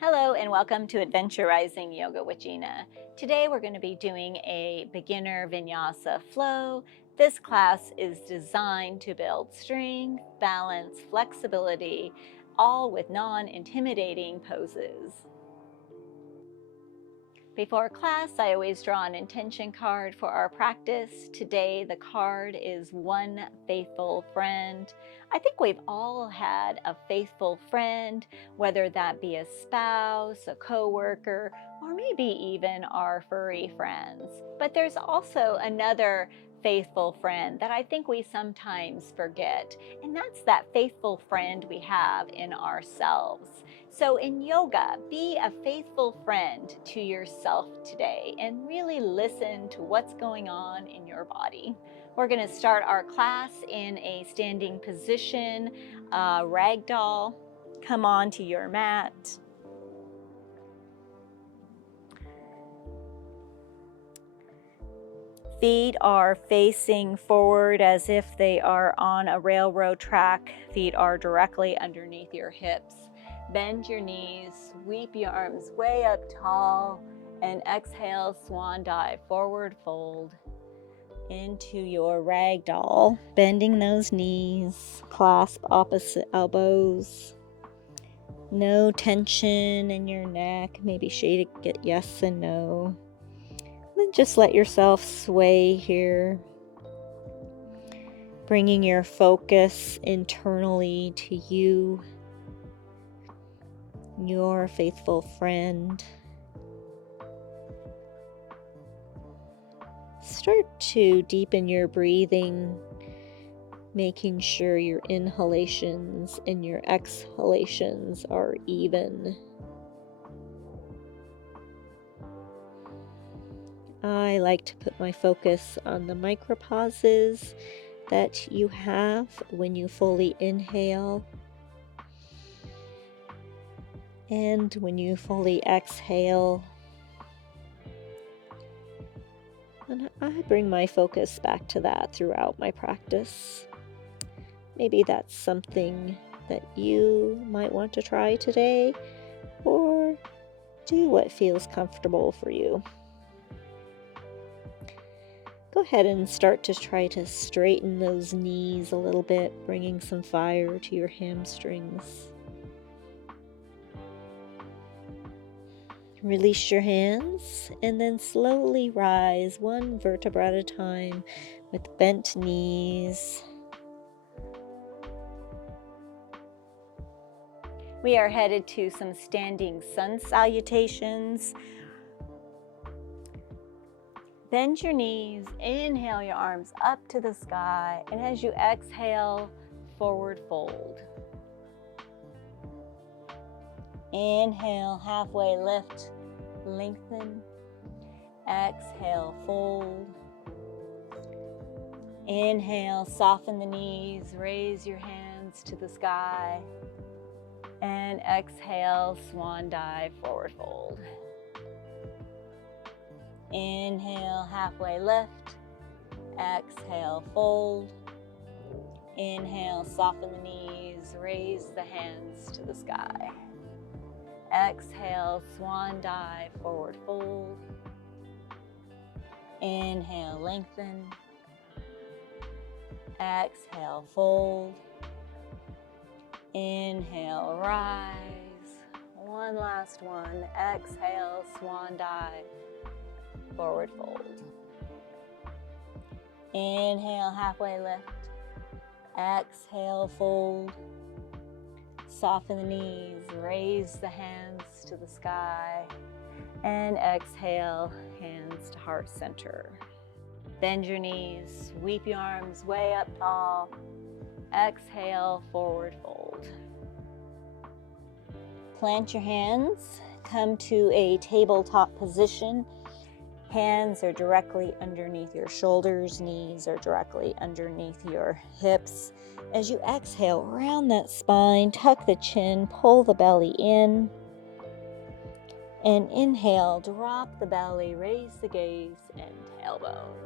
Hello and welcome to Adventurizing Yoga with Gina. Today we're going to be doing a beginner Vinyasa flow. This class is designed to build strength, balance, flexibility, all with non-intimidating poses. Before class, I always draw an intention card for our practice. Today, the card is one faithful friend. I think we've all had a faithful friend, whether that be a spouse, a coworker, or maybe even our furry friends. But there's also another faithful friend that I think we sometimes forget, and that's that faithful friend we have in ourselves. So in yoga, be a faithful friend to yourself today and really listen to what's going on in your body. We're going to start our class in a standing position, ragdoll. Come on to your mat. Feet are facing forward as if they are on a railroad track. Feet are directly underneath your hips. Bend your knees, sweep your arms way up tall, and exhale, swan dive, forward fold into your ragdoll. Bending those knees, clasp opposite elbows. No tension in your neck. Maybe shade it, get yes and no. Then just let yourself sway here, bringing your focus internally to you, your faithful friend. Start to deepen your breathing, making sure your inhalations and your exhalations are even. I like to put my focus on the micropauses that you have when you fully inhale and when you fully exhale. And I bring my focus back to that throughout my practice. Maybe that's something that you might want to try today, or do what feels comfortable for you. Go ahead and start to try to straighten those knees a little bit, bringing some fire to your hamstrings. Release your hands and then slowly rise one vertebra at a time with bent knees. We are headed to some standing sun salutations. Bend your knees, inhale your arms up to the sky, and as you exhale, forward fold. Inhale, halfway lift, lengthen. Exhale, fold. Inhale, soften the knees, raise your hands to the sky. And exhale, swan dive, forward fold. Inhale, halfway lift. Exhale, fold. Inhale, soften the knees, raise the hands to the sky. Exhale, swan dive, forward fold. Inhale, lengthen. Exhale, fold. Inhale, rise. One last one. Exhale, swan dive, forward fold. Inhale, halfway lift. Exhale, fold. Soften the knees, raise the hands to the sky, and exhale, hands to heart center. Bend your knees, sweep your arms way up tall. Exhale, forward fold. Plant your hands, come to a tabletop position. Hands are directly underneath your shoulders, knees are directly underneath your hips. As you exhale, round that spine, tuck the chin, pull the belly in. And inhale, drop the belly, raise the gaze, and tailbone.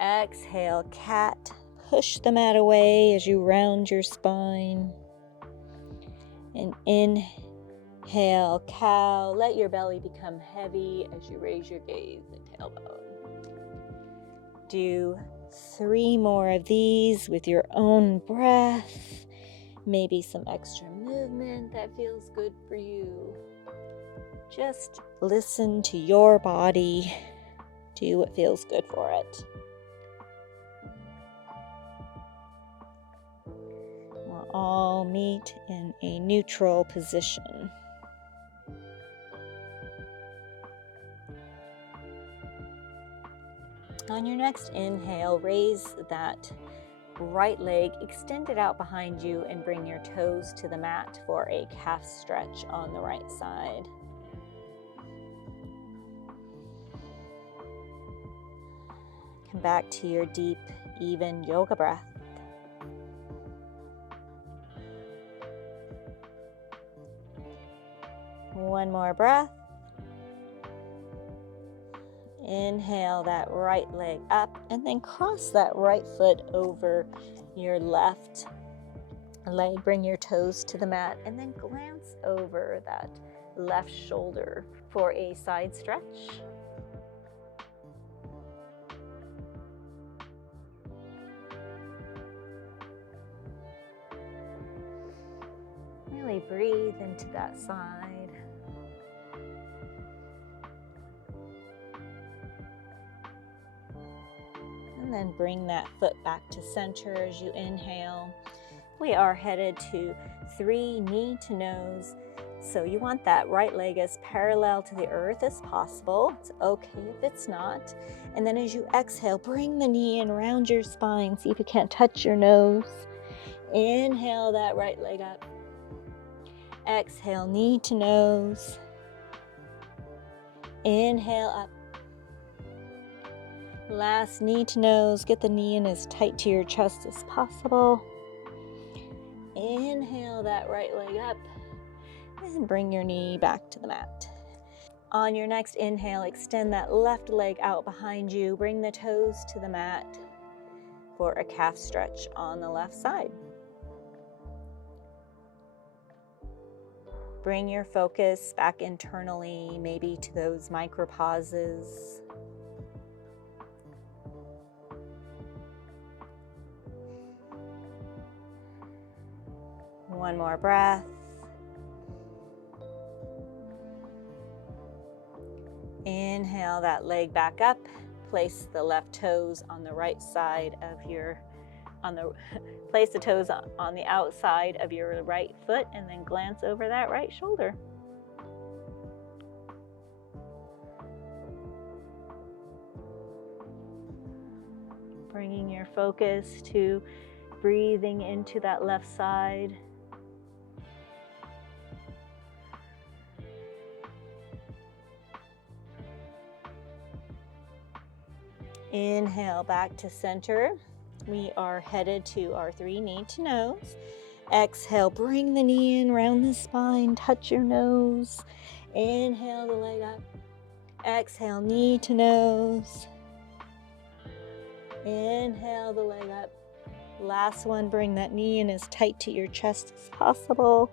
Exhale, cat. Push the mat away as you round your spine. And Hail, cow. Let your belly become heavy as you raise your gaze and tailbone. Do 3 more of these with your own breath. Maybe some extra movement that feels good for you. Just listen to your body. Do what feels good for it. We'll all meet in a neutral position. On your next inhale, raise that right leg, extend it out behind you, and bring your toes to the mat for a calf stretch on the right side. Come back to your deep, even yoga breath. One more breath. Inhale that right leg up, and then cross that right foot over your left leg. Bring your toes to the mat, and then glance over that left shoulder for a side stretch. Really breathe into that side. And then bring that foot back to center as you inhale. We are headed to 3 knee to nose. So you want that right leg as parallel to the earth as possible. It's okay if it's not. And then as you exhale, bring the knee in around your spine. See if you can't touch your nose. Inhale that right leg up. Exhale, knee to nose. Inhale up. Last knee to nose. Get the knee in as tight to your chest as possible. Inhale that right leg up. And bring your knee back to the mat. On your next inhale, extend that left leg out behind you. Bring the toes to the mat for a calf stretch on the left side. Bring your focus back internally, maybe to those micro pauses. One more breath. Inhale that leg back up. Place the left toes on the right side of your, place the toes on the outside of your right foot, and then glance over that right shoulder. Bringing your focus to breathing into that left side. Inhale back to center. We are headed to our 3 knee to nose. Exhale, bring the knee in around the spine, touch your nose. Inhale the leg up. Exhale, knee to nose. Inhale the leg up. Last one, bring that knee in as tight to your chest as possible.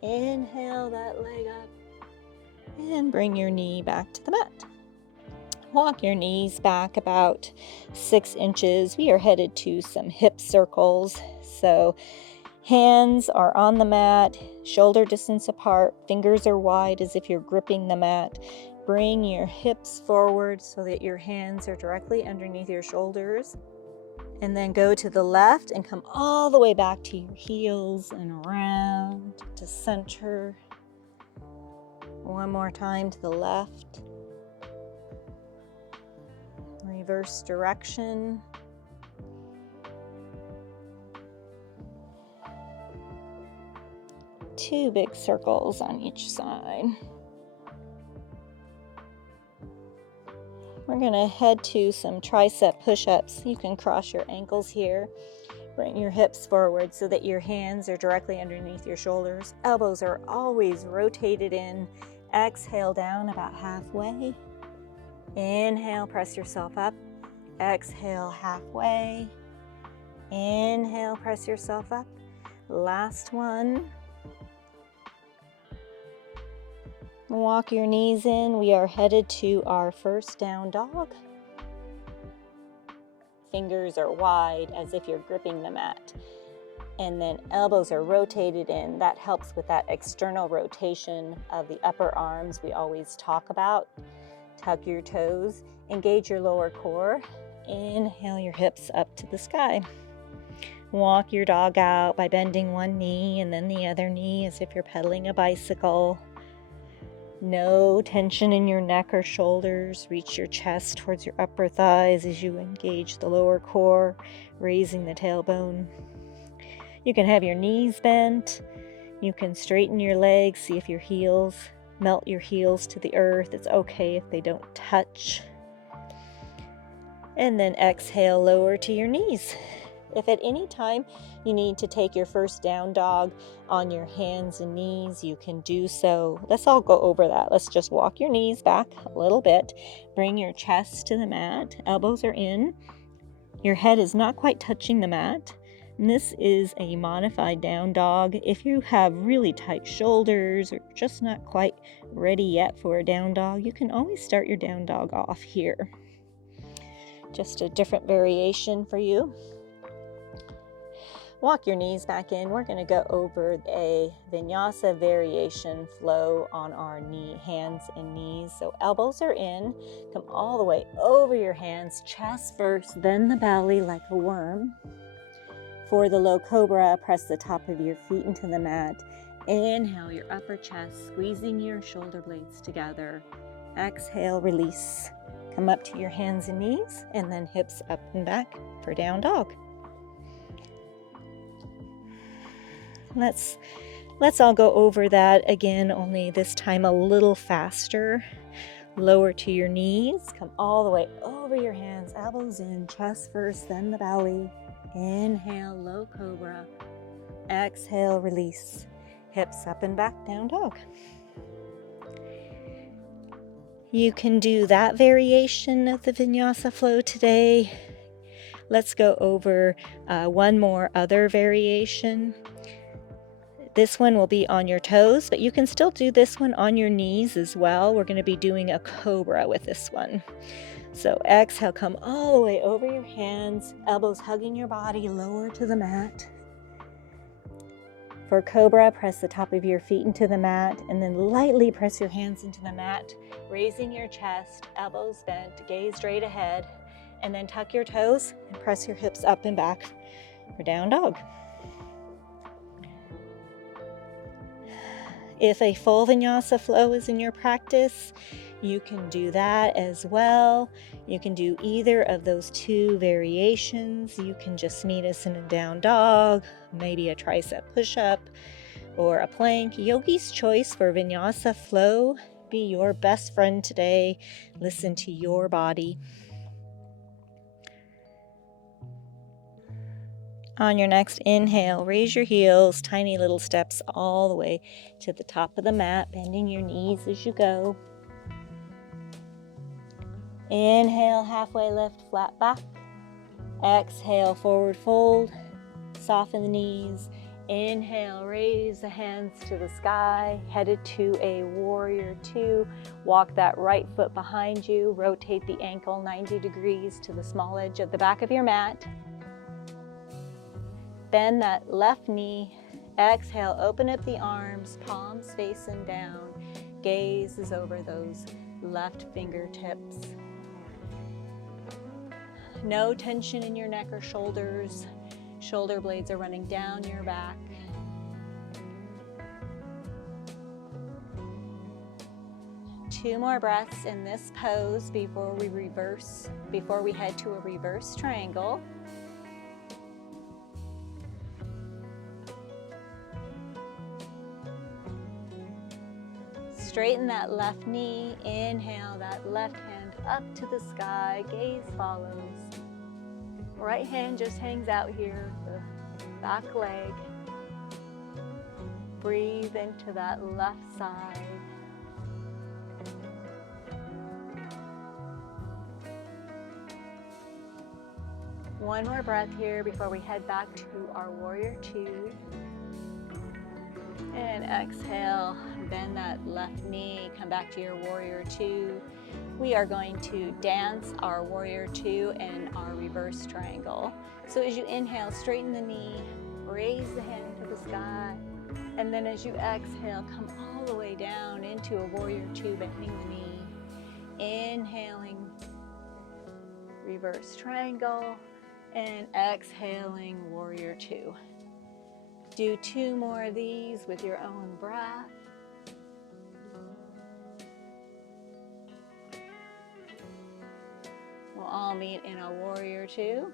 Inhale that leg up. And bring your knee back to the mat. Walk your knees back about 6 inches. We are headed to some hip circles. So hands are on the mat, shoulder distance apart, fingers are wide as if you're gripping the mat. Bring your hips forward so that your hands are directly underneath your shoulders. And then go to the left and come all the way back to your heels and around to center. One more time to the left. Reverse direction. Two big circles on each side. We're going to head to some tricep push-ups. You can cross your ankles here. Bring your hips forward so that your hands are directly underneath your shoulders. Elbows are always rotated in. Exhale down about halfway. Inhale, press yourself up. Exhale, halfway. Inhale, press yourself up. Last one. Walk your knees in. We are headed to our first down dog. Fingers are wide as if you're gripping the mat. And then elbows are rotated in. That helps with that external rotation of the upper arms we always talk about. Tuck your toes, engage your lower core. Inhale your hips up to the sky. Walk your dog out by bending one knee and then the other knee as if you're pedaling a bicycle. No tension in your neck or shoulders. Reach your chest towards your upper thighs as you engage the lower core, raising the tailbone. You can have your knees bent. You can straighten your legs, see if your heels, melt your heels to the earth. It's okay if they don't touch. And then exhale, lower to your knees. If at any time you need to take your first down dog on your hands and knees, you can do so. Let's all go over that. Let's just walk your knees back a little bit. Bring your chest to the mat. Elbows are in. Your head is not quite touching the mat. And this is a modified down dog. If you have really tight shoulders or just not quite ready yet for a down dog, you can always start your down dog off here. Just a different variation for you. Walk your knees back in. We're going to go over a Vinyasa variation flow on our hands and knees. So elbows are in. Come all the way over your hands, chest first, then the belly like a worm. For the low cobra, press the top of your feet into the mat. Inhale your upper chest, squeezing your shoulder blades together. Exhale, release. Come up to your hands and knees, and then hips up and back for down dog. Let's all go over that again, only this time a little faster. Lower to your knees, come all the way over your hands, elbows in, chest first, then the belly. Inhale, low cobra. Exhale, release. Hips up and back, down dog. You can do that variation of the Vinyasa flow today. Let's go over one more other variation. This one will be on your toes, but you can still do this one on your knees as well. We're going to be doing a cobra with this one. So exhale, come all the way over your hands, elbows hugging your body, lower to the mat. For cobra, press the top of your feet into the mat and then lightly press your hands into the mat, raising your chest, elbows bent, gaze straight ahead, and then tuck your toes and press your hips up and back for down dog. If a full Vinyasa flow is in your practice, you can do that as well. You can do either of those two variations. You can just meet us in a down dog, maybe a tricep push-up, or a plank. Yogi's choice for Vinyasa flow. Be your best friend today. Listen to your body. On your next inhale, raise your heels, tiny little steps all the way to the top of the mat, bending your knees as you go. Inhale, halfway lift, flat back. Exhale, forward fold, soften the knees. Inhale, raise the hands to the sky, headed to a warrior two. Walk that right foot behind you, rotate the ankle 90 degrees to the small edge of the back of your mat. Bend that left knee. Exhale, open up the arms, palms facing down. Gaze is over those left fingertips. No tension in your neck or shoulders. Shoulder blades are running down your back. Two more breaths in this pose before we head to a reverse triangle. Straighten that left knee. Inhale, that left hand up to the sky. Gaze follows. Right hand just hangs out here, the back leg. Breathe into that left side. One more breath here before we head back to our warrior two. And exhale, bend that left knee, come back to your warrior two. We are going to dance our warrior two in our reverse triangle. So as you inhale, straighten the knee, raise the hand to the sky, and then as you exhale, come all the way down into a warrior two, bending the knee. Inhaling, reverse triangle, and exhaling, warrior two. Do 2 more of these with your own breath. We'll all meet in a warrior two.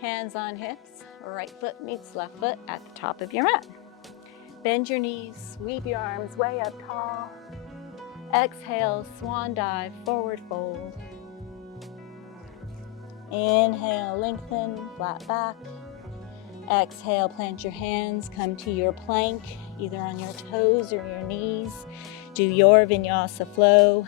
Hands on hips, right foot meets left foot at the top of your mat. Bend your knees, sweep your arms way up tall. Exhale, swan dive, forward fold. Inhale, lengthen, flat back. Exhale, plant your hands, come to your plank, either on your toes or your knees. Do your Vinyasa flow.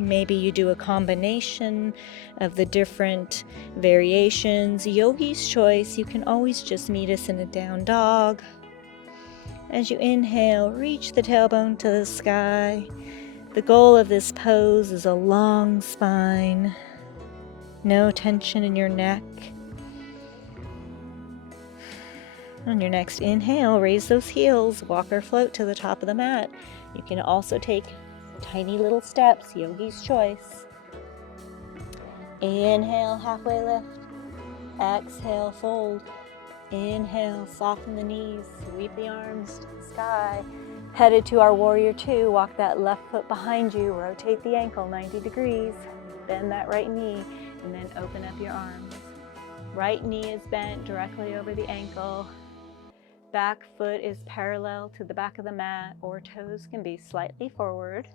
Maybe you do a combination of the different variations. Yogi's choice, you can always just meet us in a down dog. As you inhale, reach the tailbone to the sky. The goal of this pose is a long spine. No tension in your neck. On your next inhale, raise those heels, walk or float to the top of the mat. You can also take tiny little steps, Yogi's choice. Inhale, halfway lift. Exhale, fold. Inhale, soften the knees, sweep the arms to the sky. Headed to our warrior two, walk that left foot behind you, rotate the ankle 90 degrees, bend that right knee, and then open up your arms. Right knee is bent directly over the ankle. Back foot is parallel to the back of the mat, or toes can be slightly forward.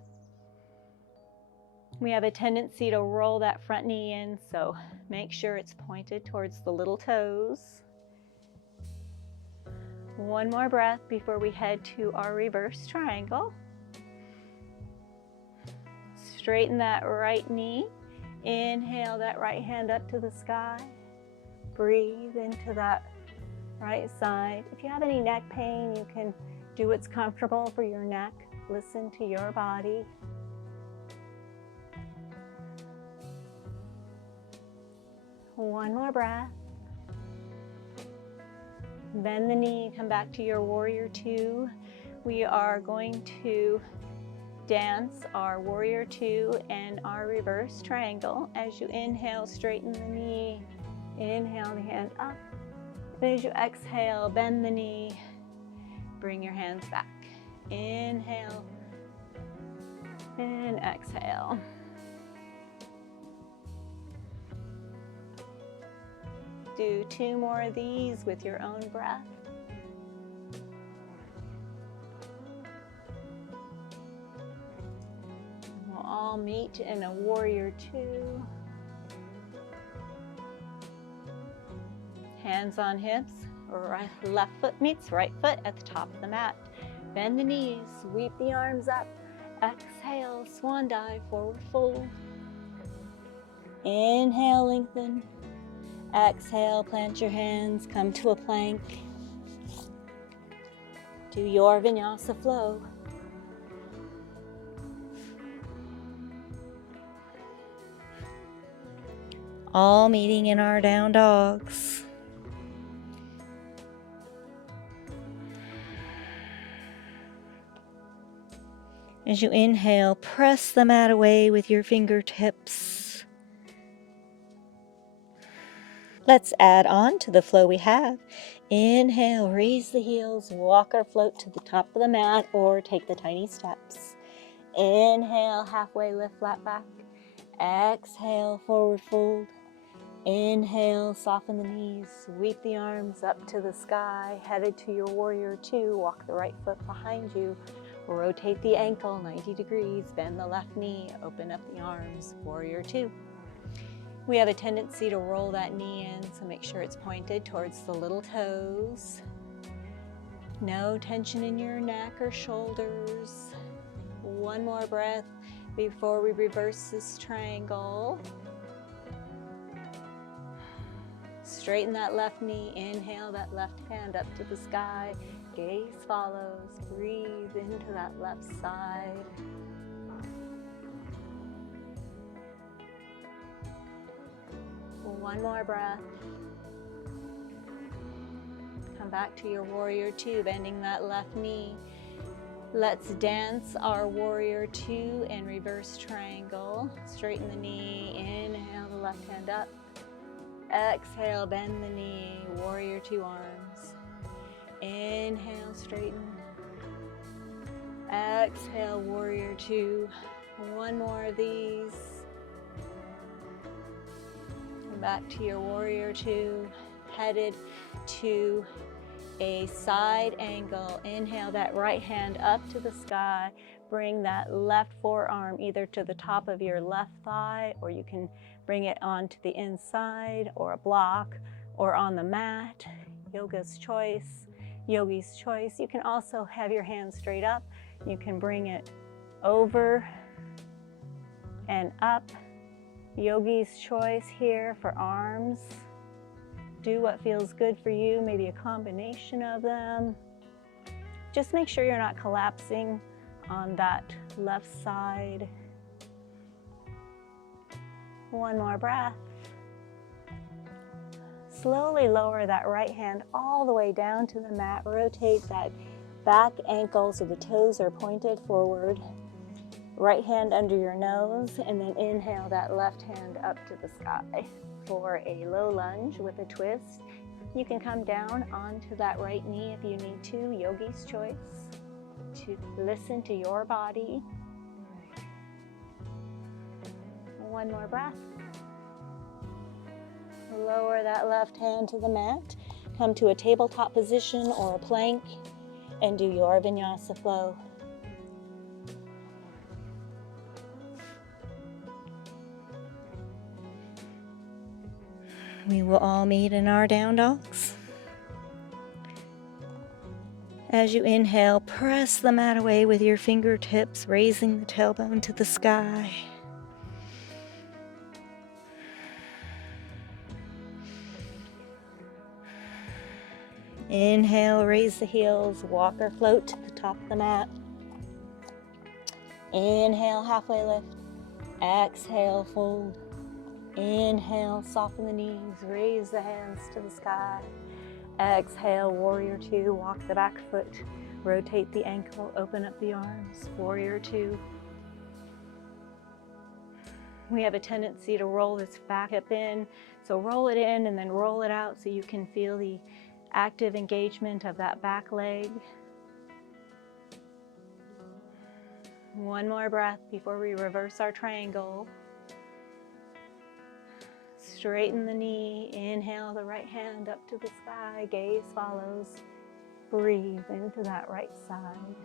We have a tendency to roll that front knee in, so make sure it's pointed towards the little toes. One more breath before we head to our reverse triangle. Straighten that right knee. Inhale that right hand up to the sky. Breathe into that right side. If you have any neck pain, you can do what's comfortable for your neck. Listen to your body. One more breath. Bend the knee, come back to your warrior two. We are going to dance our warrior two and our reverse triangle. As you inhale, straighten the knee. Inhale the hand up. And as you exhale, bend the knee. Bring your hands back. Inhale and exhale. Do 2 more of these with your own breath. We'll all meet in a warrior two. Hands on hips, left foot meets right foot at the top of the mat. Bend the knees, sweep the arms up. Exhale, swan dive, forward fold. Inhale, lengthen. Exhale, plant your hands, come to a plank. Do your Vinyasa flow. All meeting in our down dogs. As you inhale, press the mat away with your fingertips. Let's add on to the flow we have. Inhale, raise the heels, walk or float to the top of the mat, or take the tiny steps. Inhale, halfway lift, flat back. Exhale, forward fold. Inhale, soften the knees, sweep the arms up to the sky. Headed to your warrior two, walk the right foot behind you. Rotate the ankle 90 degrees, bend the left knee, open up the arms, warrior two. We have a tendency to roll that knee in, so make sure it's pointed towards the little toes. No tension in your neck or shoulders. One more breath before we reverse this triangle. Straighten that left knee. Inhale that left hand up to the sky. Gaze follows. Breathe into that left side. One more breath. Come back to your warrior two, bending that left knee. Let's dance our warrior two and reverse triangle. Straighten the knee. Inhale the left hand up. Exhale, bend the knee. Warrior two arms. Inhale, straighten. Exhale, warrior two. One more of these. Come back to your warrior two. Headed to a side angle. Inhale that right hand up to the sky. Bring that left forearm either to the top of your left thigh, or you can bring it onto the inside or a block or on the mat. Yoga's choice, yogi's choice. You can also have your hands straight up. You can bring it over and up. Yogi's choice here for arms. Do what feels good for you, maybe a combination of them. Just make sure you're not collapsing on that left side. One more breath. Slowly lower that right hand all the way down to the mat. Rotate that back ankle so the toes are pointed forward. Right hand under your nose, and then inhale that left hand up to the sky for a low lunge with a twist. You can come down onto that right knee if you need to. Yogi's choice. To listen to your body. One more breath. Lower that left hand to the mat. Come to a tabletop position or a plank and do your Vinyasa flow. We will all meet in our down dogs. As you inhale, press the mat away with your fingertips, raising the tailbone to the sky. Inhale, raise the heels, walk or float to the top of the mat. Inhale, halfway lift. Exhale, fold. Inhale, soften the knees, raise the hands to the sky. Exhale, warrior two, walk the back foot, rotate the ankle, open up the arms, warrior two. We have a tendency to roll this back hip in, so roll it in and then roll it out so you can feel the active engagement of that back leg. One more breath before we reverse our triangle. Straighten the knee, inhale the right hand up to the sky, gaze follows. Breathe into that right side.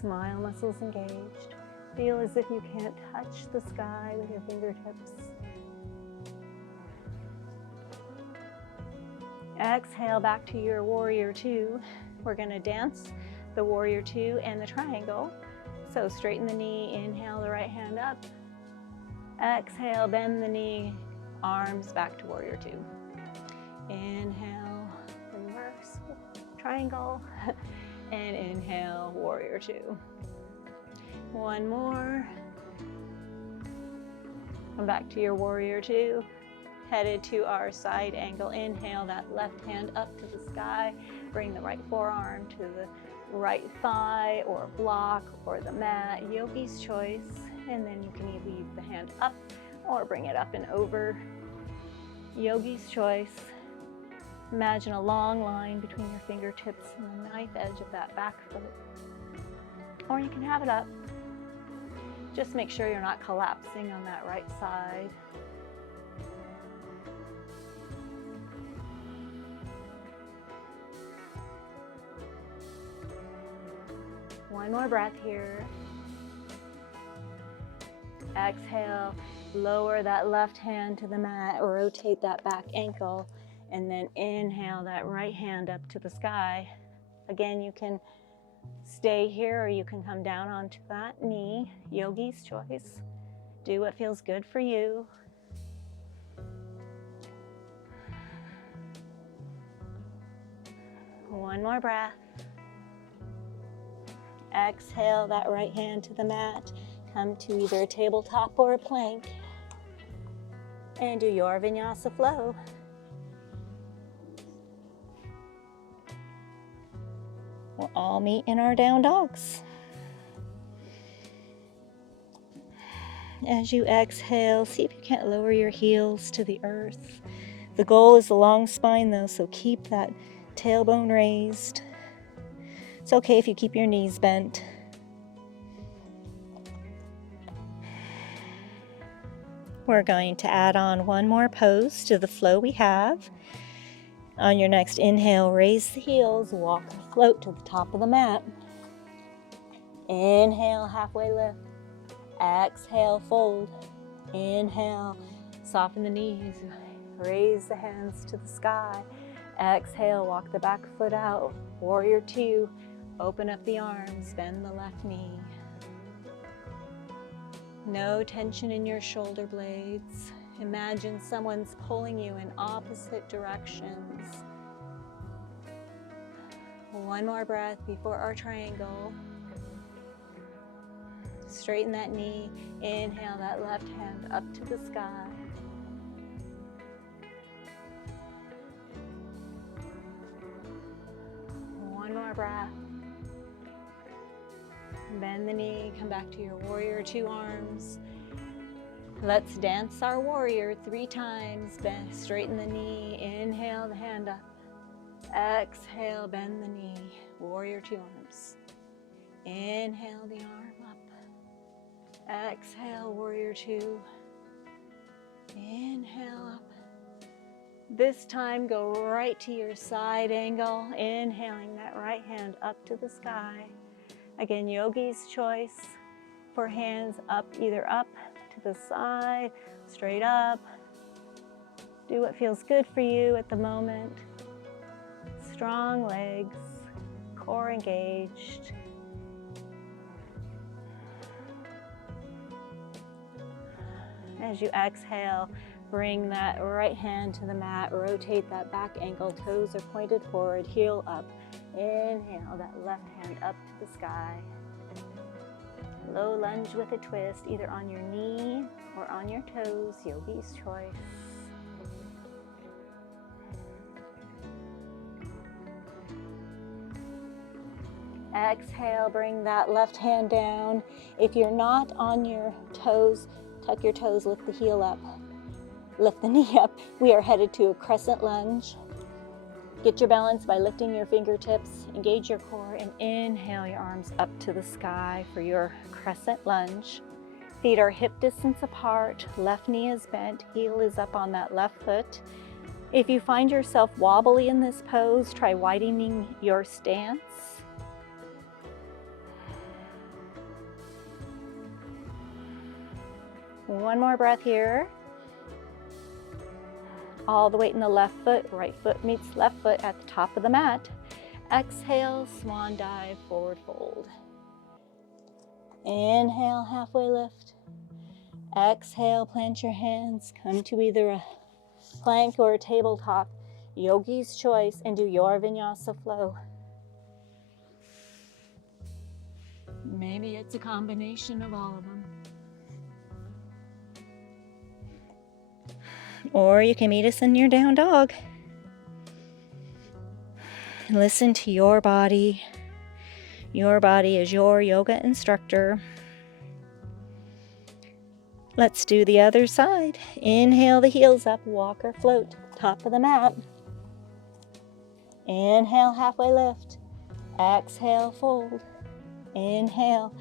Smile muscles engaged. Feel as if you can't touch the sky with your fingertips. Exhale back to your warrior two. We're going to dance the warrior two and the triangle. So straighten the knee, inhale the right hand up. Exhale, bend the knee, arms back to warrior two. Inhale, reverse triangle, and inhale, warrior two. One more. Come back to your warrior two. Headed to our side angle. Inhale that left hand up to the sky. Bring the right forearm to the right thigh or block or the mat, yogi's choice. And then you can either leave the hand up or bring it up and over, yogi's choice. Imagine a long line between your fingertips and the knife edge of that back foot. Or you can have it up. Just make sure you're not collapsing on that right side. One more breath here. Exhale, lower that left hand to the mat, rotate that back ankle, and then inhale that right hand up to the sky. Again, you can Stay here, or you can come down onto that knee. Yogi's choice. Do what feels good for you. One more breath. Exhale that right hand to the mat. Come to either a tabletop or a plank. And do your Vinyasa flow. We'll all meet in our down dogs. As you exhale, see if you can't lower your heels to the earth. The goal is the long spine though, so keep that tailbone raised. It's okay if you keep your knees bent. We're going to add on one more pose to the flow we have. On your next inhale, raise the heels, walk or float to the top of the mat. Inhale, halfway lift. Exhale, fold. Inhale, soften the knees. Raise the hands to the sky. Exhale, walk the back foot out. Warrior two. Open up the arms, bend the left knee. No tension in your shoulder blades. Imagine someone's pulling you in opposite directions. One more breath before our triangle. Straighten that knee. Inhale that left hand up to the sky. One more breath. Bend the knee, come back to your warrior two arms. Let's dance our warrior 3 times. Bend, straighten the knee, inhale the hand up. Exhale, bend the knee, warrior two arms. Inhale the arm up. Exhale, warrior two. Inhale up. This time go right to your side angle, inhaling that right hand up to the sky. Again, yogi's choice for hands up, either up to the side, straight up. Do what feels good for you at the moment. Strong legs, core engaged. As you exhale, bring that right hand to the mat, rotate that back ankle, toes are pointed forward, heel up. Inhale that left hand up to the sky. Low lunge with a twist, either on your knee or on your toes, yogi's choice. Exhale, bring that left hand down. If you're not on your toes, tuck your toes, lift the heel up. Lift the knee up. We are headed to a crescent lunge. Get your balance by lifting your fingertips, engage your core, and inhale your arms up to the sky for your crescent lunge. Feet are hip distance apart, left knee is bent, heel is up on that left foot. If you find yourself wobbly in this pose, try widening your stance. One more breath here. All the weight in the left foot, right foot meets left foot at the top of the mat. Exhale, swan dive, forward fold. Inhale, halfway lift. Exhale, plant your hands, come to either a plank or a tabletop, yogi's choice, and do your Vinyasa flow. Maybe it's a combination of all of them. Or you can meet us in your down dog. Listen to your body. Your body is your yoga instructor. Let's do the other side. Inhale the heels up, walk or float, top of the mat. Inhale, halfway lift. Exhale, fold. Inhale,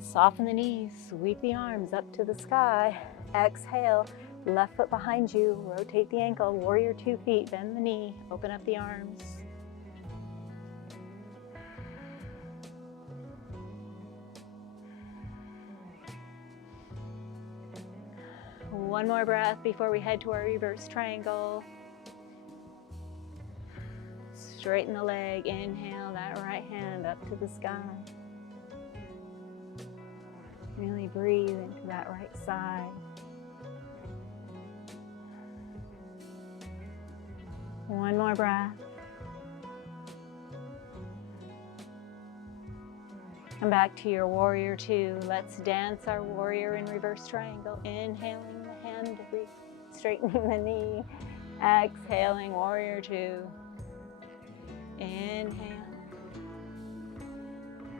soften the knees, sweep the arms up to the sky. Exhale, left foot behind you, rotate the ankle, warrior 2 feet, bend the knee, open up the arms. One more breath before we head to our reverse triangle. Straighten the leg. Inhale that right hand up to the sky. Really breathe into that right side. One more breath. Come back to your warrior two. Let's dance our warrior in reverse triangle. Inhaling the hand, straightening the knee. Exhaling warrior two. Inhale.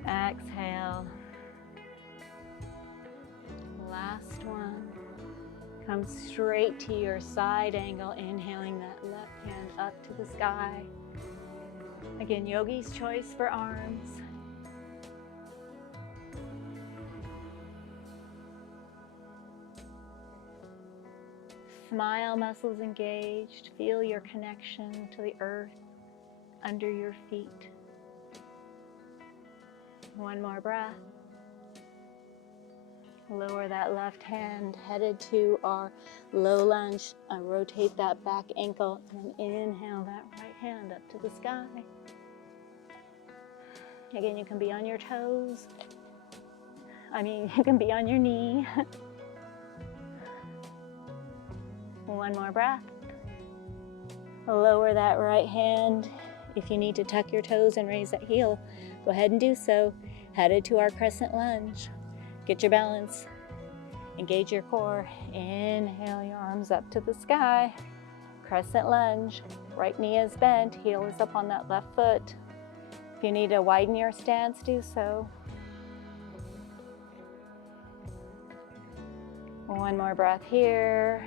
Exhale. Last one. Come straight to your side angle, inhaling that left hand up to the sky. Again, yogi's choice for arms. Smile muscles engaged. Feel your connection to the earth under your feet. One more breath. Lower that left hand, headed to our low lunge. Rotate that back ankle and inhale that right hand up to the sky. Again, you can be on your toes. You can be on your knee. One more breath. Lower that right hand. If you need to tuck your toes and raise that heel, go ahead and do so. Headed to our crescent lunge. Get your balance. Engage your core. Inhale your arms up to the sky. Crescent lunge. Right knee is bent. Heel is up on that left foot. If you need to widen your stance, do so. One more breath here.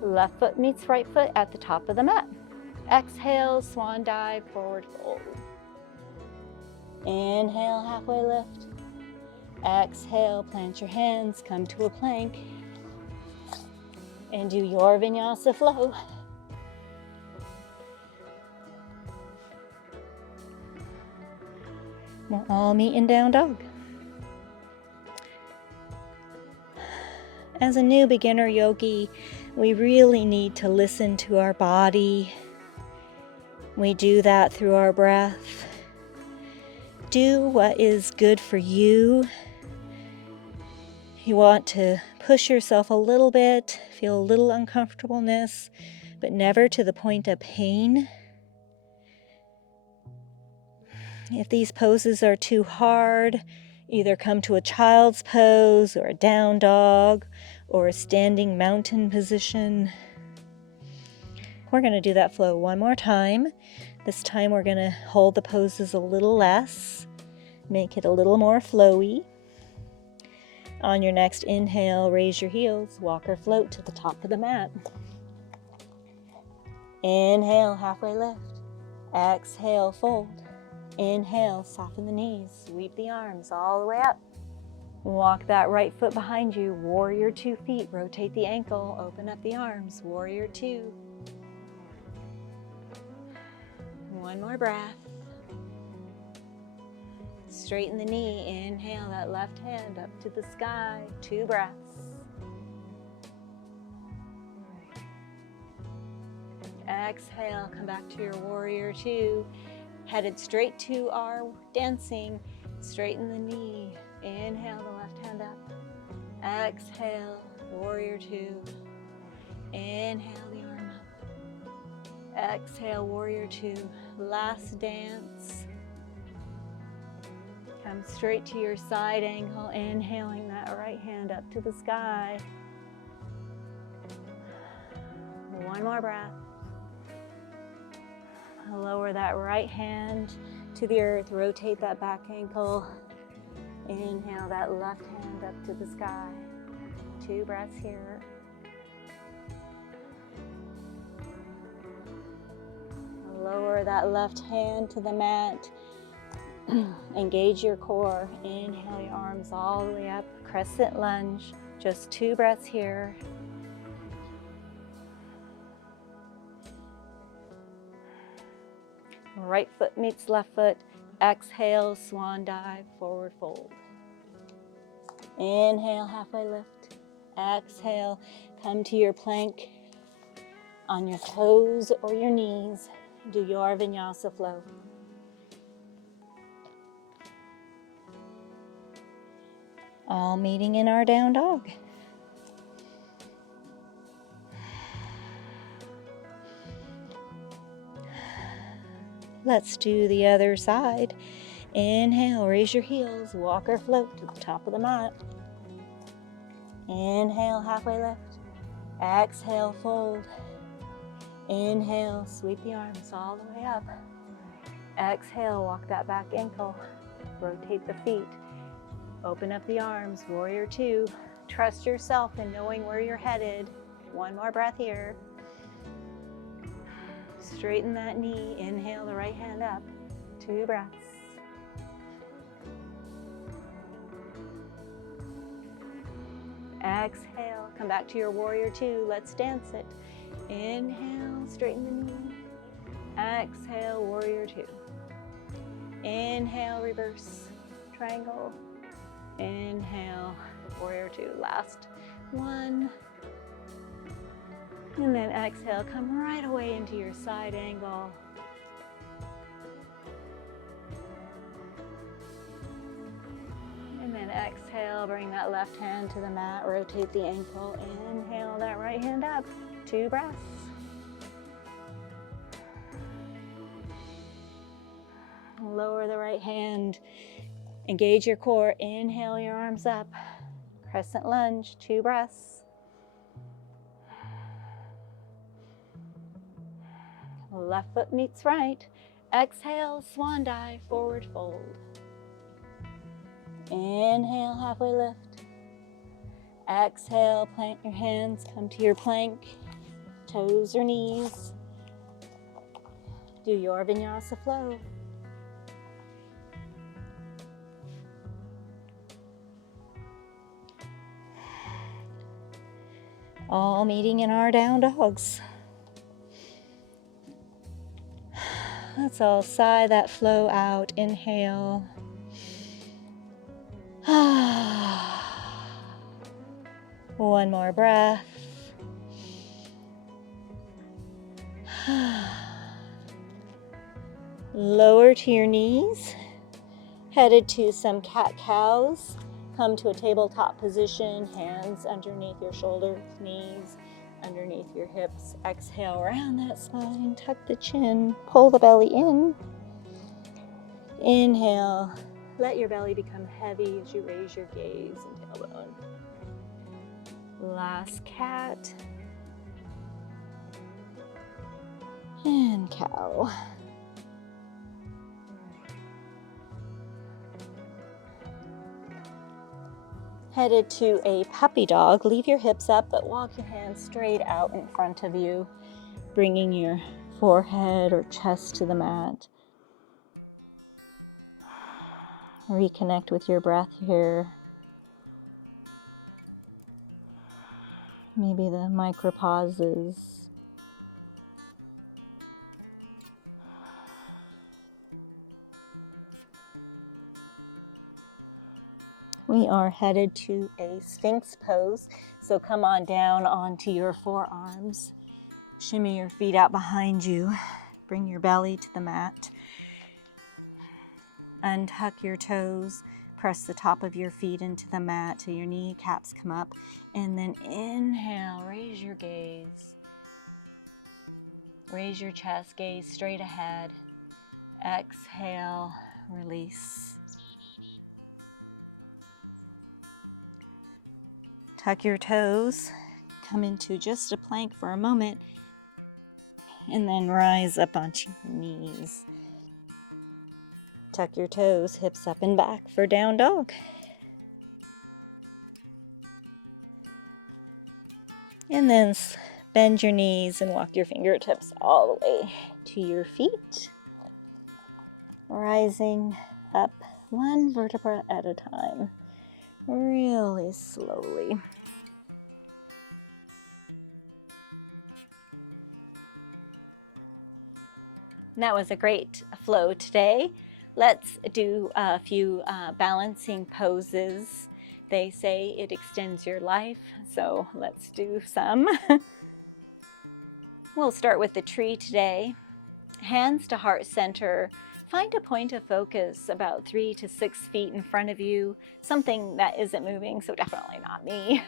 Left foot meets right foot at the top of the mat. Exhale, swan dive, forward fold. Inhale, halfway lift. Exhale, plant your hands, come to a plank. And do your vinyasa flow. We'll all meet in down dog. As a new beginner yogi, we really need to listen to our body. We do that through our breath. Do what is good for you. You want to push yourself a little bit, feel a little uncomfortableness, but never to the point of pain. If these poses are too hard, either come to a child's pose or a down dog or a standing mountain position. We're going to do that flow one more time. This time we're going to hold the poses a little less, make it a little more flowy. On your next inhale, raise your heels, walk or float to the top of the mat. Inhale, halfway lift. Exhale, fold. Inhale, soften the knees, sweep the arms all the way up. Walk that right foot behind you, warrior 2 feet, rotate the ankle, open up the arms, warrior 2. One more breath. Straighten the knee, inhale that left hand up to the sky, 2 breaths. Exhale, come back to your warrior 2. Headed straight to our dancing. Straighten the knee. Inhale the left hand up. Exhale, warrior 2. Inhale the arm up. Exhale, warrior 2. Last dance. Come straight to your side angle. Inhaling that right hand up to the sky. One more breath. Lower that right hand to the earth, rotate that back ankle. Inhale that left hand up to the sky. 2 breaths here. Lower that left hand to the mat. Engage your core. Inhale your arms all the way up, crescent lunge. Just 2 breaths here. Right foot meets left foot. Exhale, swan dive, forward fold. Inhale, halfway lift. Exhale, come to your plank. On your toes or your knees, do your Vinyasa flow. All meeting in our down dog. Let's do the other side. Inhale, raise your heels, walk or float to the top of the mat. Inhale, halfway lift. Exhale, fold. Inhale, sweep the arms all the way up. Exhale, walk that back ankle. Rotate the feet. Open up the arms, warrior two. Trust yourself in knowing where you're headed. One more breath here. Straighten that knee. Inhale the right hand up. 2 breaths. Exhale, come back to your warrior two. Let's dance it. Inhale, straighten the knee. Exhale, warrior two. Inhale, reverse, triangle. Inhale, warrior two. Last one. And then exhale, come right away into your side angle. And then exhale, bring that left hand to the mat, rotate the ankle. Inhale that right hand up. 2 breaths. Lower the right hand. Engage your core. Inhale your arms up. Crescent lunge. 2 breaths. Left foot meets right. Exhale, swan dive, forward fold. Inhale, halfway lift. Exhale, plant your hands, come to your plank, toes or knees. Do your Vinyasa flow. All meeting in our down dogs. Let's all sigh that flow out. Inhale. One more breath. Lower to your knees. Headed to some cat-cows. Come to a tabletop position. Hands underneath your shoulders, knees underneath your hips. Exhale, round that spine. Tuck the chin. Pull the belly in. Inhale. Let your belly become heavy as you raise your gaze and tailbone. Last cat. And cow. Headed to a puppy dog. Leave your hips up, but walk your hands straight out in front of you, bringing your forehead or chest to the mat. Reconnect with your breath here. Maybe the micro pauses. We are headed to a Sphinx pose. So come on down onto your forearms. Shimmy your feet out behind you. Bring your belly to the mat. Untuck your toes. Press the top of your feet into the mat till your kneecaps come up. And then inhale, raise your gaze. Raise your chest, gaze straight ahead. Exhale, release. Tuck your toes. Come into just a plank for a moment. And then rise up onto your knees. Tuck your toes, hips up and back for down dog. And then bend your knees and walk your fingertips all the way to your feet. Rising up 1 vertebra at a time, really slowly. That was a great flow today. Let's do a few balancing poses. They say it extends your life, so let's do some. We'll start with the tree today. Hands to heart center. Find a point of focus about 3 to 6 feet in front of you, something that isn't moving, so definitely not me.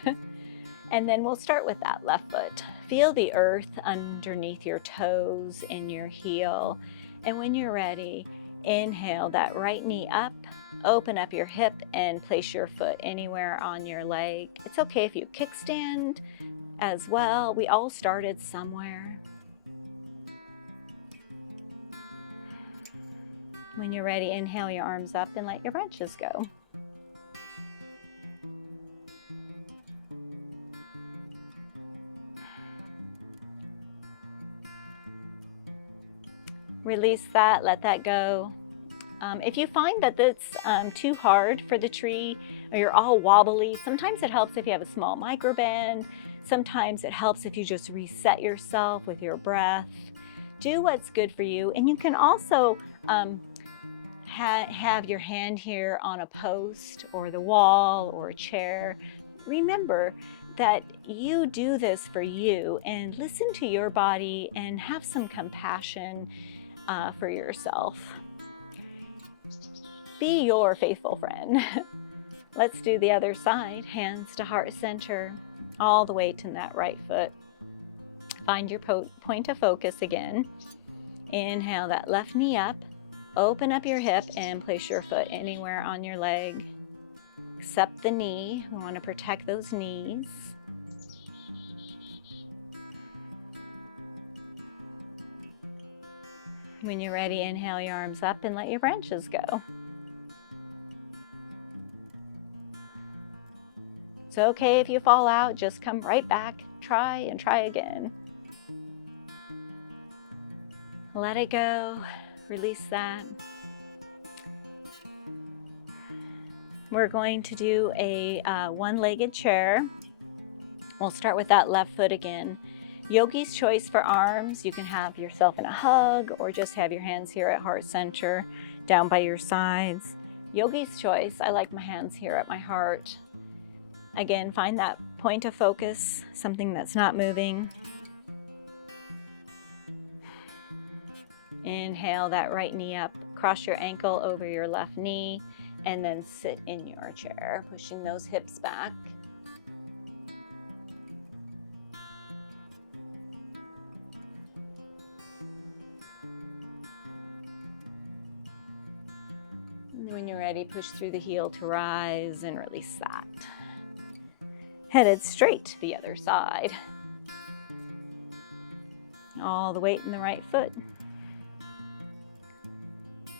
And then we'll start with that left foot. Feel the earth underneath your toes and your heel. And when you're ready, inhale that right knee up, open up your hip and place your foot anywhere on your leg. It's okay if you kickstand as well. We all started somewhere. When you're ready, inhale your arms up and let your branches go. Release that, let that go. If you find that it's too hard for the tree or you're all wobbly, sometimes it helps if you have a small microband. Sometimes it helps if you just reset yourself with your breath. Do what's good for you. And you can also have your hand here on a post or the wall or a chair. Remember that you do this for you, and listen to your body and have some compassion for yourself. Be your faithful friend. Let's do the other side. Hands to heart center, all the way to that right foot. Find your point of focus again. Inhale that left knee up. Open up your hip and place your foot anywhere on your leg. Accept the knee. We want to protect those knees. When you're ready, inhale your arms up and let your branches go. It's okay if you fall out, just come right back, try and try again. Let it go, release that. We're going to do a one-legged chair. We'll start with that left foot again. Yogi's choice for arms. You can have yourself in a hug or just have your hands here at heart center, down by your sides. Yogi's choice, I like my hands here at my heart. Again, find that point of focus, something that's not moving. Inhale that right knee up, cross your ankle over your left knee, and then sit in your chair, pushing those hips back. And when you're ready, push through the heel to rise and release that. Headed straight to the other side. All the weight in the right foot.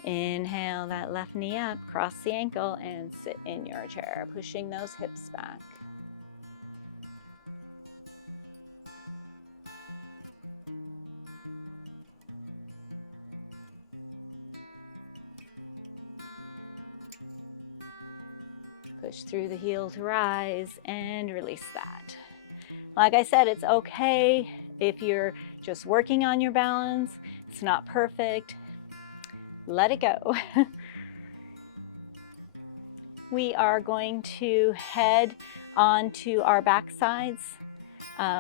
Inhale that left knee up, cross the ankle, and sit in your chair, pushing those hips back. Push through the heel to rise and release that. Like I said, it's okay if you're just working on your balance. It's not perfect. Let it go. We are going to head on to our back sides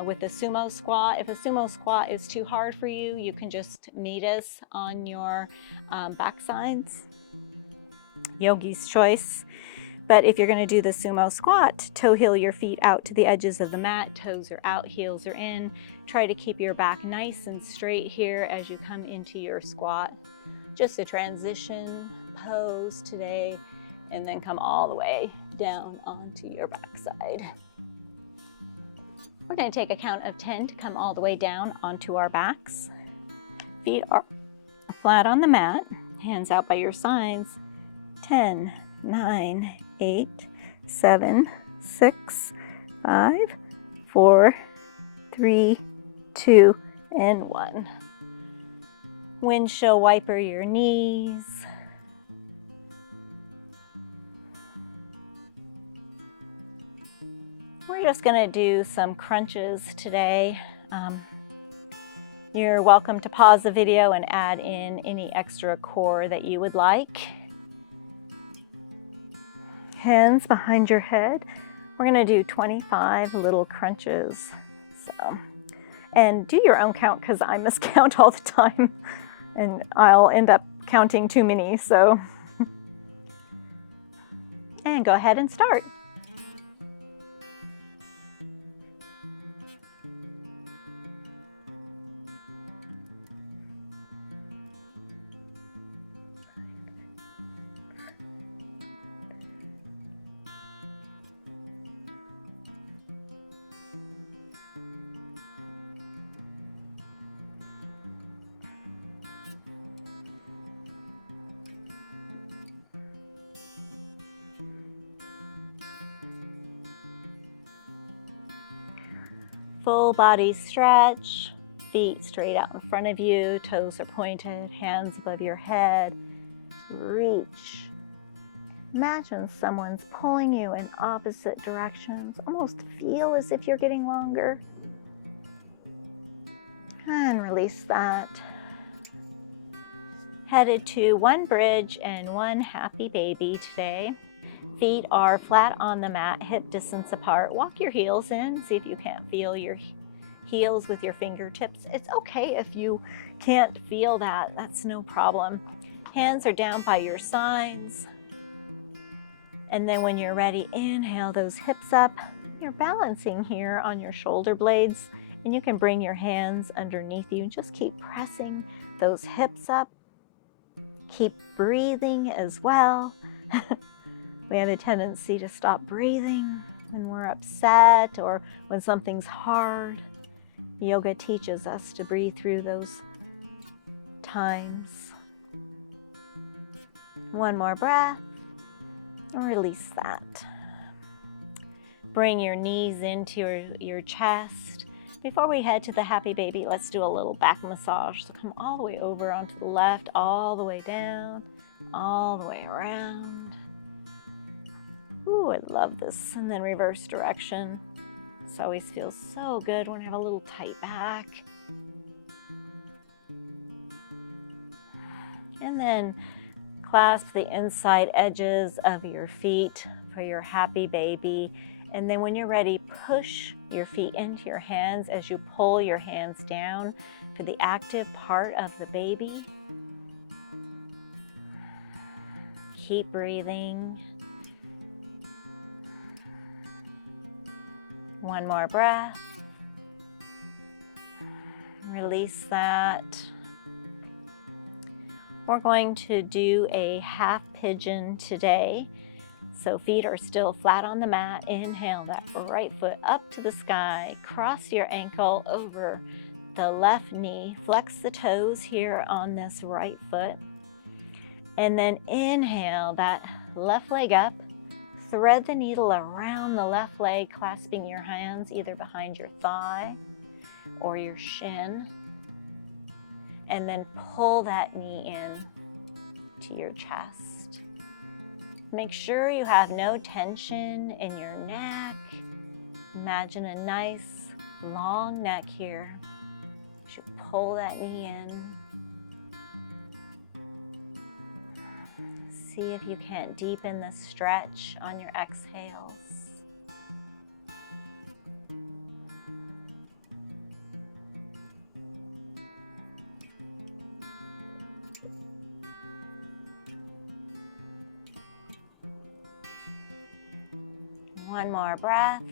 with a sumo squat. If a sumo squat is too hard for you, you can just meet us on your back sides. Yogi's choice. But if you're going to do the sumo squat, toe heel your feet out to the edges of the mat, toes are out, heels are in. Try to keep your back nice and straight here as you come into your squat. Just a transition pose today, and then come all the way down onto your backside. We're going to take a count of 10 to come all the way down onto our backs. Feet are flat on the mat, hands out by your sides. 10, 9, 8, 7, 6, 5, 4, 3, 2, and 1. Windshield wiper your knees. We're just going to do some crunches today. You're welcome to pause the video and add in any extra core that you would like. Hands behind your head. We're going to do 25 little crunches. So, And do your own count, because I miscount all the time and I'll end up counting too many, so. And go ahead and start. Full body stretch, feet straight out in front of you, toes are pointed, hands above your head. Reach. Imagine someone's pulling you in opposite directions. Almost feel as if you're getting longer. And release that. Headed to one bridge and one happy baby today. Feet are flat on the mat, hip distance apart. Walk your heels in. See if you can't feel your heels with your fingertips. It's okay if you can't feel that. That's no problem. Hands are down by your sides. And then when you're ready, inhale those hips up. You're balancing here on your shoulder blades, and you can bring your hands underneath you. Just keep pressing those hips up. Keep breathing as well. We have a tendency to stop breathing when we're upset or when something's hard. Yoga teaches us to breathe through those times. One more breath and release that. Bring your knees into your chest. Before we head to the happy baby, let's do a little back massage. So come all the way over onto the left, all the way down, all the way around. Ooh, I love this. And then reverse direction. This always feels so good when I have a little tight back. And then clasp the inside edges of your feet for your happy baby. And then when you're ready, push your feet into your hands as you pull your hands down for the active part of the baby. Keep breathing. One more breath. Release that. We're going to do a half pigeon today. So feet are still flat on the mat. Inhale that right foot up to the sky. Cross your ankle over the left knee. Flex the toes here on this right foot. And then inhale that left leg up. Thread the needle around the left leg, clasping your hands either behind your thigh or your shin. And then pull that knee in to your chest. Make sure you have no tension in your neck. Imagine a nice long neck here. You should pull that knee in. See if you can't deepen the stretch on your exhales. One more breath.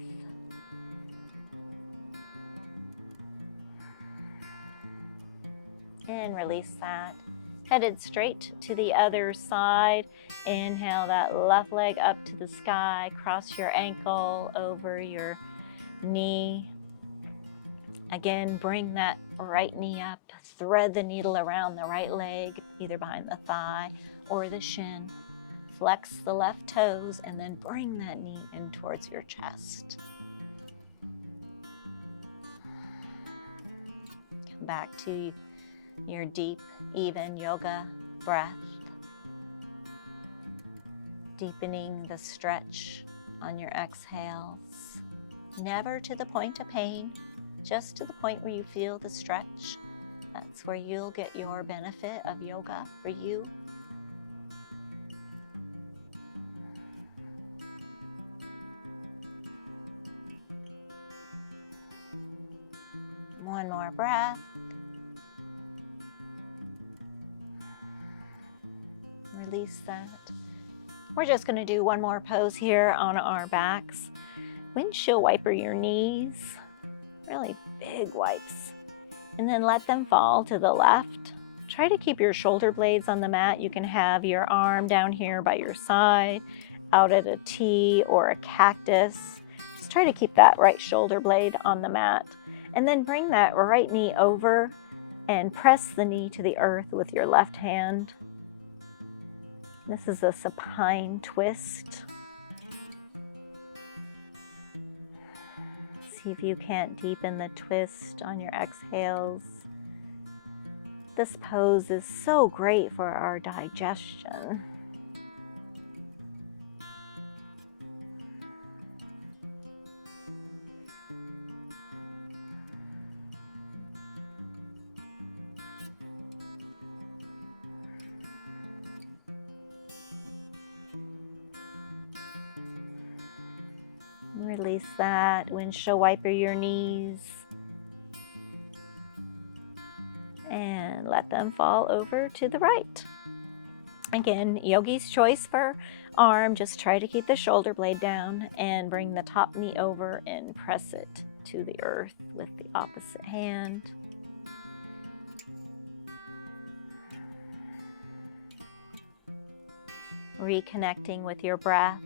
And release that. Headed straight to the other side. Inhale that left leg up to the sky. Cross your ankle over your knee. Again, bring that right knee up. Thread the needle around the right leg, either behind the thigh or the shin. Flex the left toes and then bring that knee in towards your chest. Come back to your deep, even yoga breath. Deepening the stretch on your exhales. Never to the point of pain, just to the point where you feel the stretch. That's where you'll get your benefit of yoga for you. One more breath. Release that. We're just going to do one more pose here on our backs. Windshield wiper your knees, really big wipes, and then let them fall to the left. Try to keep your shoulder blades on the mat. You can have your arm down here by your side, out at a T or a cactus. Just try to keep that right shoulder blade on the mat. And then bring that right knee over and press the knee to the earth with your left hand. This is a supine twist. See if you can't deepen the twist on your exhales. This pose is so great for our digestion. Release that. Windshield wiper your knees. And let them fall over to the right. Again, yogi's choice for arm. Just try to keep the shoulder blade down and bring the top knee over and press it to the earth with the opposite hand. Reconnecting with your breath.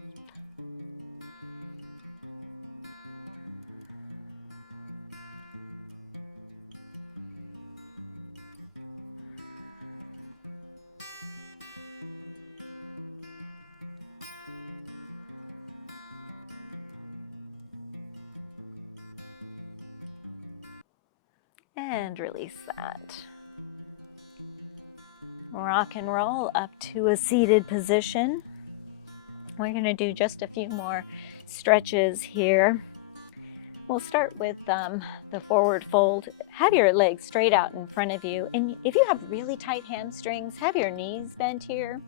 And release that. Rock and roll up to a seated position. We're going to do just a few more stretches here. We'll start with the forward fold. Have your legs straight out in front of you. And if you have really tight hamstrings, have your knees bent here.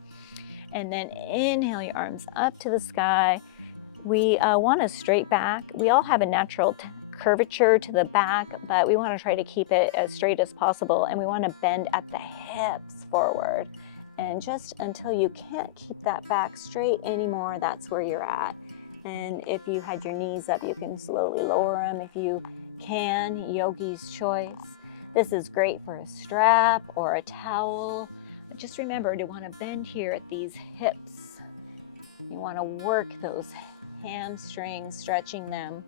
And then inhale your arms up to the sky. We want a straight back. We all have a natural curvature to the back, but we want to try to keep it as straight as possible, and we want to bend at the hips forward. And just until you can't keep that back straight anymore, that's where you're at. And if you had your knees up, you can slowly lower them if you can. Yogi's choice. This is great for a strap or a towel. But just remember to want to bend here at these hips. You want to work those hamstrings, stretching them.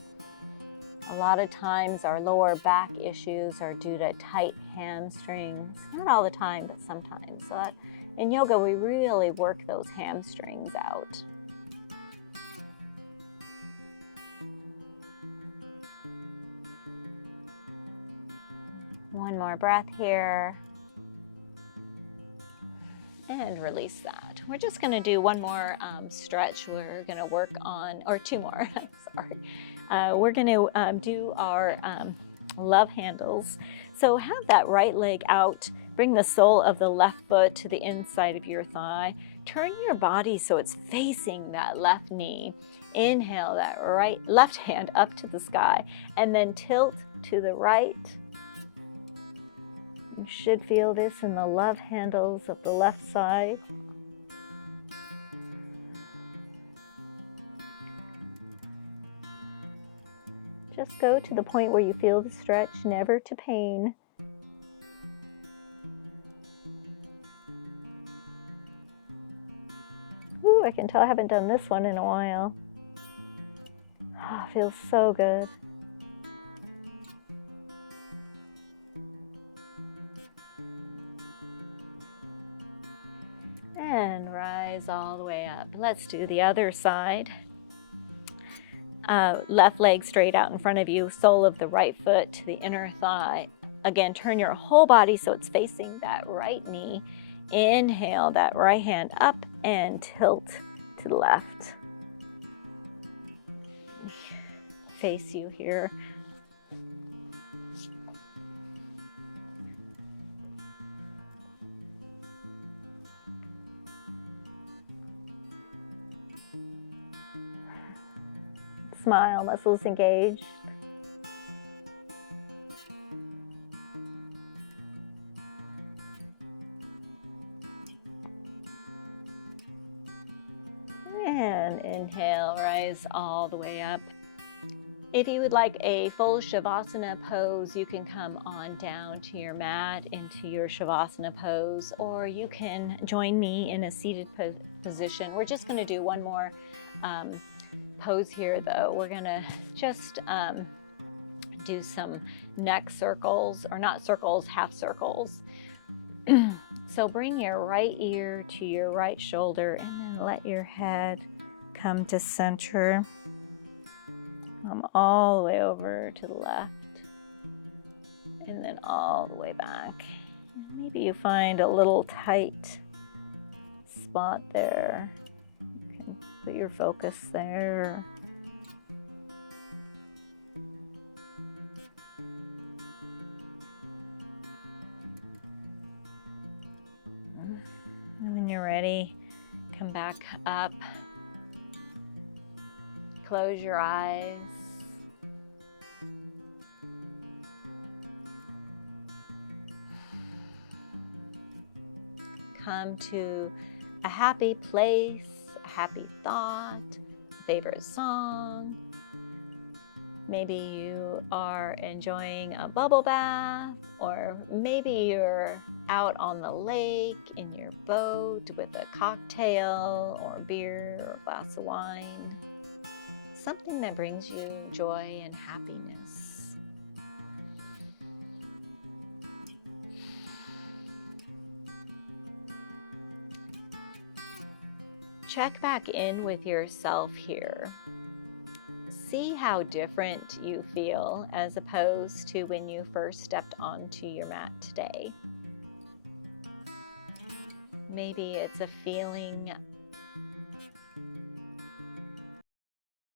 A lot of times our lower back issues are due to tight hamstrings. Not all the time, but sometimes. So in yoga, we really work those hamstrings out. One more breath here. And release that. We're just going to do one more stretch. We're going to work on, or two more, sorry. We're going to do our love handles. So have that right leg out. Bring the sole of the left foot to the inside of your thigh. Turn your body so it's facing that left knee. Inhale that left hand up to the sky, and then tilt to the right. You should feel this in the love handles of the left side. Just go to the point where you feel the stretch, never to pain. Ooh, I can tell I haven't done this one in a while. Oh, feels so good. And rise all the way up. Let's do the other side. Left leg straight out in front of you, sole of the right foot to the inner thigh. Again, turn your whole body so it's facing that right knee. Inhale that right hand up and tilt to the left. Face you here. Smile, muscles engaged. inhale, rise all the way up. If you would like a full Shavasana pose, you can come on down to your mat into your Shavasana pose, or you can join me in a seated position. We're just going to do one more pose here, though. We're going to just do some neck circles, or not circles, half circles. So bring your right ear to your right shoulder, and then let your head come to center. Come all the way over to the left, and then all the way back. And maybe you find a little tight spot there. You can put your focus there. And when you're ready, come back up. Close your eyes. Come to a happy place, a happy thought, a favorite song. Maybe you are enjoying a bubble bath, or maybe you're out on the lake in your boat with a cocktail or beer or a glass of wine. Something that brings you joy and happiness. Check back in with yourself here. See how different you feel as opposed to when you first stepped onto your mat today. Maybe it's a feeling